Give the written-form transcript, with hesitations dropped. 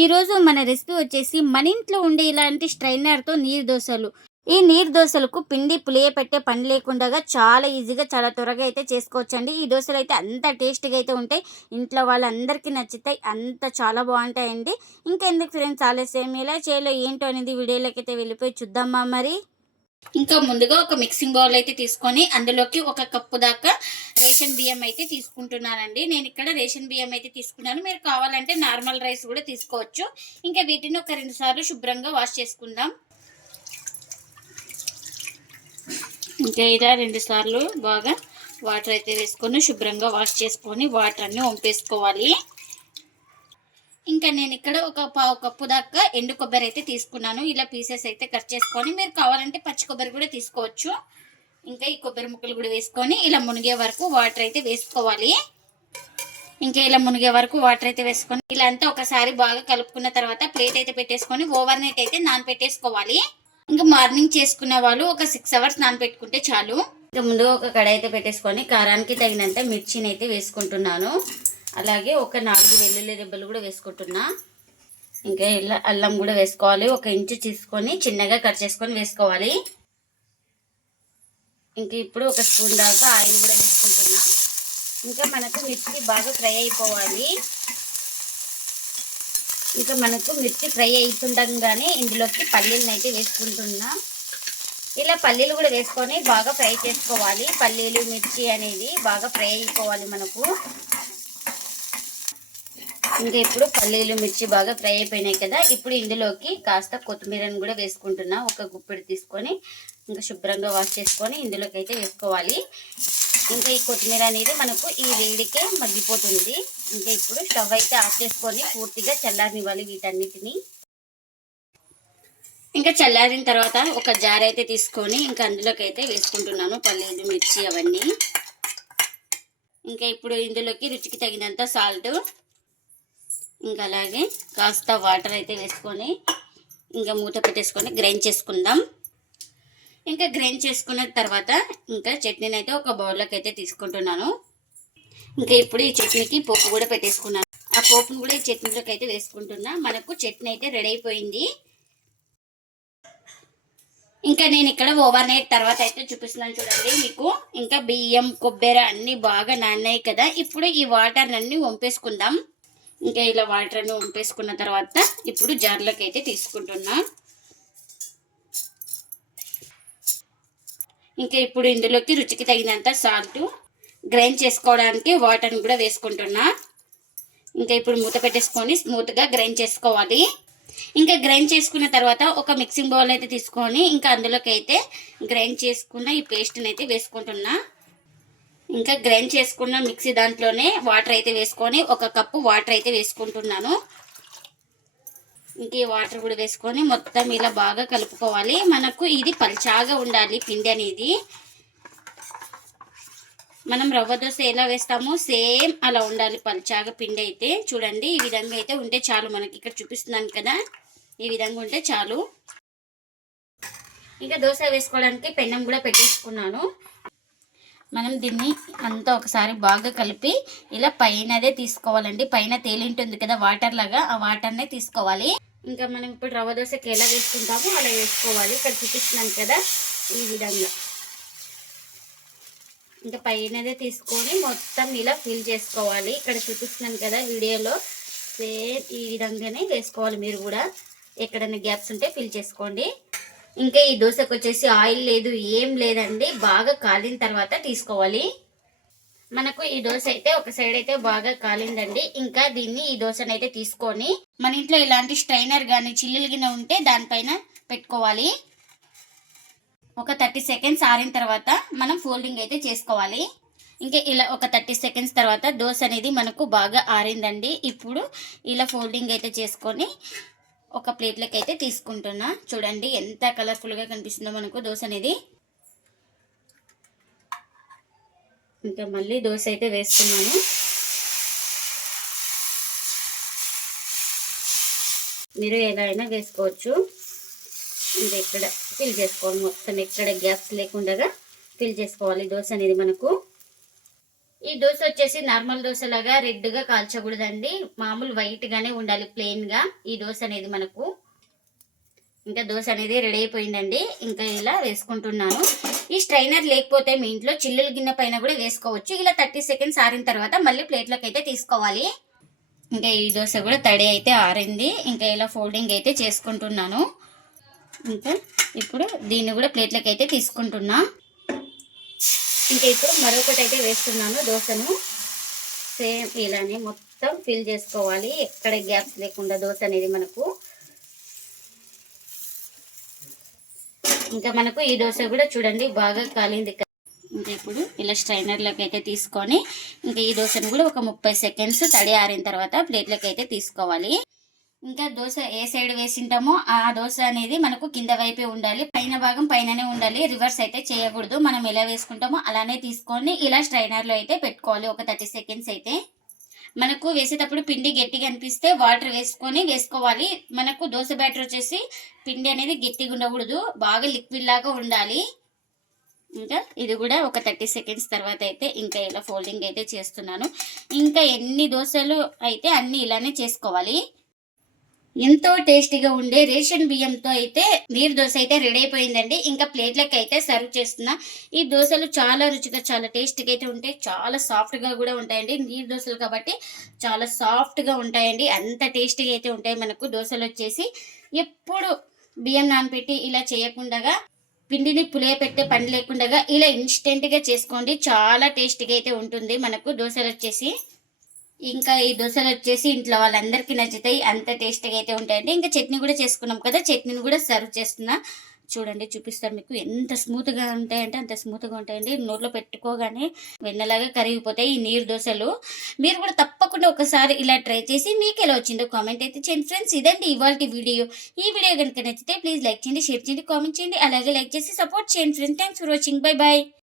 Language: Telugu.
ఈరోజు మన రెసిపీ వచ్చేసి మన ఇంట్లో ఉండే ఇలాంటి స్ట్రైనర్తో నీరు దోశలు. ఈ నీరు దోశలకు పిండి పులియపెట్టే పని లేకుండా చాలా ఈజీగా చాలా త్వరగా అయితే చేసుకోవచ్చండి. ఈ దోశలు అయితే అంత టేస్టీగా అయితే ఉంటాయి. ఇంట్లో వాళ్ళందరికీ నచ్చుతాయి. అంత చాలా బాగుంటాయండి. ఇంకెందుకు ఫ్రెండ్స్ ఆలస్యం, ఎలా చేయాలో ఏంటో అనేది వీడియోలోకి అయితే వెళ్ళిపోయి చూద్దామా మరి. ఇంకా ముందుగా ఒక మిక్సింగ్ బౌల్ అయితే తీసుకొని అందులోకి ఒక కప్పు దాకా రేషన్ బియ్యం అయితే తీసుకుంటున్నానండి. నేను ఇక్కడ రేషన్ బియ్యం అయితే తీసుకున్నాను. మీరు కావాలంటే నార్మల్ రైస్ కూడా తీసుకోవచ్చు. ఇంకా వీటిని ఒక 2 సార్లు శుభ్రంగా వాష్ చేసుకుందాం. ఇంకా ఇలా 2 సార్లు బాగా వాటర్ అయితే వేసుకొని శుభ్రంగా వాష్ చేసుకొని వాటర్ అన్ని వంపేసుకోవాలి. ఇంకా నేను ఇక్కడ ఒక పావు కప్పు దాకా ఎండు కొబ్బరి అయితే తీసుకున్నాను. ఇలా పీసెస్ అయితే కట్ చేసుకొని, మీరు కావాలంటే పచ్చి కొబ్బరి కూడా తీసుకోవచ్చు. ఇంకా ఈ కొబ్బరి ముక్కలు కూడా వేసుకొని ఇలా మునిగే వరకు వాటర్ అయితే వేసుకోవాలి. ఇంకా ఇలా మునిగే వరకు వాటర్ అయితే వేసుకొని ఇలా అంతా ఒకసారి బాగా కలుపుకున్న తర్వాత ప్లేట్ అయితే పెట్టేసుకొని ఓవర్ నైట్ అయితే నానపెట్టేసుకోవాలి. ఇంకా మార్నింగ్ చేసుకున్న వాళ్ళు ఒక 6 అవర్స్ నానపెట్టుకుంటే చాలు. ఇంకా ముందుగా ఒక కడాయి అయితే పెట్టేసుకొని కారానికి తగినంత మిర్చిని అయితే వేసుకుంటున్నాను. అలాగే ఒక 4 వెల్లుల్లి రెబ్బలు కూడా వేసుకుంటున్నా. ఇంకా ఇలా అల్లం కూడా వేసుకోవాలి. 1 ఇంచు తీసుకొని చిన్నగా కట్ చేసుకొని వేసుకోవాలి. ఇంకా ఇప్పుడు 1 స్పూన్ దాకా ఆయిల్ కూడా వేసుకుంటున్నా. ఇంకా మనకు మిర్చి బాగా ఫ్రై అయిపోవాలి. ఇంకా మనకు మిర్చి ఫ్రై అవుతుండగానే ఇందులోకి పల్లీలను అయితే వేసుకుంటున్నా. ఇలా పల్లీలు కూడా వేసుకొని బాగా ఫ్రై చేసుకోవాలి. పల్లీలు మిర్చి అనేది బాగా ఫ్రై అయిపోవాలి మనకు. ఇంకా ఇప్పుడు పల్లీలు మిర్చి బాగా ఫ్రై అయిపోయినాయి కదా. ఇప్పుడు ఇందులోకి కాస్త కొత్తిమీరను కూడా వేసుకుంటున్నా. ఒక గుప్పెడు తీసుకొని ఇంకా శుభ్రంగా వాష్ చేసుకొని ఇందులోకి అయితే వేసుకోవాలి. ఇంకా ఈ కొత్తిమీర అనేది మనకు ఈ వేడికే మగ్గిపోతుంది. ఇంకా ఇప్పుడు స్టవ్ అయితే ఆఫ్ చేసుకొని పూర్తిగా చల్లారనివ్వాలి వీటన్నిటిని. ఇంకా చల్లారిన తర్వాత ఒక జార్ అయితే తీసుకొని ఇంకా అందులోకి అయితే వేసుకుంటున్నాను పల్లీలు మిర్చి అవన్నీ. ఇంకా ఇప్పుడు ఇందులోకి రుచికి తగినంత సాల్ట్, ఇంకా అలాగే కాస్త వాటర్ అయితే వేసుకొని ఇంకా మూత పెట్టేసుకొని గ్రైండ్ చేసుకుందాం. ఇంకా గ్రైండ్ చేసుకున్న తర్వాత ఇంకా చట్నీని అయితే ఒక బౌల్లోకి అయితే తీసుకుంటున్నాను. ఇంకా ఇప్పుడు ఈ చట్నీకి పోపు కూడా పెట్టేసుకున్నాను. ఆ పోపును కూడా ఈ చట్నీలోకి అయితే వేసుకుంటున్నా. మనకు చట్నీ అయితే రెడీ అయిపోయింది. ఇంకా నేను ఇక్కడ ఓవర్ నైట్ తర్వాత అయితే చూపిస్తున్నాను చూడండి మీకు. ఇంకా బియ్యం కొబ్బరి అన్నీ బాగా నానాయి కదా. ఇప్పుడు ఈ వాటర్ అన్ని వంపేసుకుందాం. ఇంకా ఇలా వాటర్ అన్ని వంపేసుకున్న తర్వాత ఇప్పుడు జార్లోకి అయితే తీసుకుంటున్నా. ఇంకా ఇప్పుడు ఇందులోకి రుచికి తగినంత సాల్ట్, గ్రైండ్ చేసుకోవడానికి వాటర్ని కూడా వేసుకుంటున్నా. ఇంకా ఇప్పుడు మూత పెట్టేసుకొని స్మూత్గా గ్రైండ్ చేసుకోవాలి. ఇంకా గ్రైండ్ చేసుకున్న తర్వాత ఒక మిక్సింగ్ బౌల్ అయితే తీసుకొని ఇంకా అందులోకి అయితే గ్రైండ్ చేసుకున్న ఈ పేస్ట్ని అయితే వేసుకుంటున్నా. ఇంకా గ్రైండ్ చేసుకున్న మిక్సీ దాంట్లోనే వాటర్ అయితే వేసుకొని 1 కప్పు వాటర్ అయితే వేసుకుంటున్నాను. ఇంక ఈ వాటర్ కూడా వేసుకొని మొత్తం ఇలా బాగా కలుపుకోవాలి. మనకు ఇది పల్చాగా ఉండాలి పిండి అనేది. మనం రవ్వ దోశ ఎలా వేస్తామో సేమ్ అలా ఉండాలి పల్చాగా పిండి అయితే. చూడండి ఈ విధంగా అయితే ఉంటే చాలు. మనకి ఇక్కడ చూపిస్తున్నాను కదా, ఈ విధంగా ఉంటే చాలు. ఇంకా దోశ వేసుకోవడానికి పెన్నం కూడా పెట్టేసుకున్నాను. మనం దీన్ని అంతా ఒకసారి బాగా కలిపి ఇలా పైనదే తీసుకోవాలండి. పైన తేలింటుంది కదా వాటర్ లాగా, ఆ వాటర్నే తీసుకోవాలి. ఇంకా మనం ఇప్పుడు రవ్వ దోశకి ఎలా వేసుకుంటామో అలా వేసుకోవాలి. ఇక్కడ చూపిస్తున్నాను కదా ఈ విధంగా. ఇంకా పైనదే తీసుకొని మొత్తం ఇలా ఫిల్ చేసుకోవాలి. ఇక్కడ చూపిస్తున్నాను కదా వీడియోలో, సేమ్ ఈ విధంగానే వేసుకోవాలి. మీరు కూడా ఎక్కడైనా గ్యాప్స్ ఉంటే ఫిల్ చేసుకోండి. ఇంకా ఈ దోశకు వచ్చేసి ఆయిల్ లేదు, ఏం లేదండి. బాగా కాలిన తర్వాత తీసుకోవాలి. మనకు ఈ దోశ అయితే ఒక సైడ్ అయితే బాగా కాలిందండి. ఇంకా దీన్ని ఈ దోశను అయితే తీసుకొని మన ఇంట్లో ఇలాంటి స్ట్రైనర్ కానీ చిల్లులు గిన్నె ఉంటే దానిపైన పెట్టుకోవాలి. ఒక 30 సెకండ్స్ ఆరిన తర్వాత మనం ఫోల్డింగ్ అయితే చేసుకోవాలి. ఇంకా ఇలా ఒక 30 సెకండ్స్ తర్వాత దోశ అనేది మనకు బాగా ఆరిందండి. ఇప్పుడు ఇలా ఫోల్డింగ్ అయితే చేసుకొని ఒక ప్లేట్లోకి అయితే తీసుకుంటున్నా. చూడండి ఎంత కలర్ఫుల్గా కనిపిస్తుందో మనకు దోశ అనేది. ఇంకా మళ్ళీ దోశ అయితే వేస్తున్నాను. మీరు ఎలా అయినా వేసుకోవచ్చు. ఇంకా ఇక్కడ ఫిల్ చేసుకోవాలి. మొత్తం ఎక్కడ గ్యాప్స్ లేకుండా ఫిల్ చేసుకోవాలి దోశ అనేది మనకు. ఈ దోస వచ్చేసి నార్మల్ దోసలాగా రెడ్‌గా కాల్చకూడదండి. మామూలు వైట్‌గానే ఉండాలి ప్లెయిన్‌గా ఈ దోస అనేది మనకు. ఇంకా దోస అనేది రెడీ అయిపోయిందండి. ఇంకా ఇలా వేసుకుంటున్నాను. ఈ స్ట్రైనర్ లేకపోతే మీ ఇంట్లో చిల్లుల గిన్నె పైన కూడా వేసుకోవచ్చు. ఇలా 30 సెకండ్స్ ఆరిన తర్వాత మళ్ళీ ప్లేట్లోకి అయితే తీసుకోవాలి. ఇంకా ఈ దోస కూడా తడి అయితే ఆరింది. ఇంకా ఇలా ఫోల్డింగ్ అయితే చేసుకుంటున్నాను. ఇంకా ఇప్పుడు దీన్ని కూడా ప్లేట్లోకి అయితే తీసుకుంటున్నా. ఇంకా ఇప్పుడు మరొకటి అయితే వేస్తున్నాను దోసను. సేమ్ ఇలానే మొత్తం ఫిల్ చేసుకోవాలి. ఎక్కడ గ్యాప్స్ లేకుండా దోస అనేది మనకు. ఇంకా మనకు ఈ దోశ కూడా చూడండి బాగా కాలింది. ఇంకా ఇప్పుడు ఇలా స్ట్రైనర్లోకి అయితే తీసుకొని ఇంకా ఈ దోశను కూడా ఒక 30 సెకండ్స్ తడి ఆరిన తర్వాత ప్లేట్లోకి అయితే తీసుకోవాలి. ఇంకా దోశ ఏ సైడ్ వేసింటామో ఆ దోశ అనేది మనకు కింద వైపే ఉండాలి. పైన భాగం పైననే ఉండాలి. రివర్స్ అయితే చేయకూడదు. మనం ఎలా వేసుకుంటామో అలానే తీసుకొని ఇలా స్ట్రైనర్లో అయితే పెట్టుకోవాలి ఒక 30 సెకండ్స్ అయితే. మనకు వేసేటప్పుడు పిండి గట్టిగా అనిపిస్తే వాటర్ వేసుకొని వేసుకోవాలి. మనకు దోశ బ్యాటర్ వచ్చేసి పిండి అనేది గట్టిగా ఉండకూడదు, బాగా లిక్విడ్ లాగా ఉండాలి. ఇంకా ఇది కూడా ఒక 30 సెకండ్స్ తర్వాత అయితే ఇంకా ఇలా ఫోల్డింగ్ అయితే చేస్తున్నాను. ఇంకా ఎన్ని దోశలు అయితే అన్ని ఇలానే చేసుకోవాలి. ఎంతో టేస్టీగా ఉండే రేషన్ బియ్యంతో అయితే నీరు దోశ అయితే రెడీ అయిపోయిందండి. ఇంకా ప్లేట్లకి అయితే సర్వ్ చేస్తున్నా. ఈ దోశలు చాలా రుచిగా చాలా టేస్టీగా అయితే ఉంటాయి. చాలా సాఫ్ట్గా కూడా ఉంటాయండి. నీరు దోశలు కాబట్టి చాలా సాఫ్ట్గా ఉంటాయండి. అంత టేస్టీగా అయితే ఉంటాయి మనకు దోశలు వచ్చేసి. ఎప్పుడు బియ్యం నానబెట్టి ఇలా చేయకుండా పిండిని పులియపెట్టే పని లేకుండా ఇలా ఇన్స్టెంట్గా చేసుకోండి. చాలా టేస్టీగా అయితే ఉంటుంది మనకు దోశలు వచ్చేసి. ఇంకా ఈ దోశలు వచ్చేసి ఇంట్లో వాళ్ళందరికీ నచ్చుతాయి. అంత టేస్టీగా అయితే ఉంటాయండి. ఇంకా చట్నీ కూడా చేసుకున్నాం కదా, చట్నీని కూడా సర్వ్ చేస్తున్నా. చూడండి చూపిస్తాను మీకు. ఎంత స్మూత్గా ఉంటాయంటే అంత స్మూత్గా ఉంటాయండి. నోట్లో పెట్టుకోగానే వెన్నలాగా కరిగిపోతాయి ఈ నీరు దోశలు. మీరు కూడా తప్పకుండా ఒకసారి ఇలా ట్రై చేసి మీకు ఎలా వచ్చిందో కామెంట్ అయితే చేయండి ఫ్రెండ్స్. ఇదండి ఇవాల్టి వీడియో. ఈ వీడియో కనుక నచ్చితే ప్లీజ్ లైక్ చేయండి, షేర్ చేయండి, కామెంట్ చేయండి. అలాగే లైక్ చేసి సపోర్ట్ చేయండి friends. Thanks for watching. Bye bye.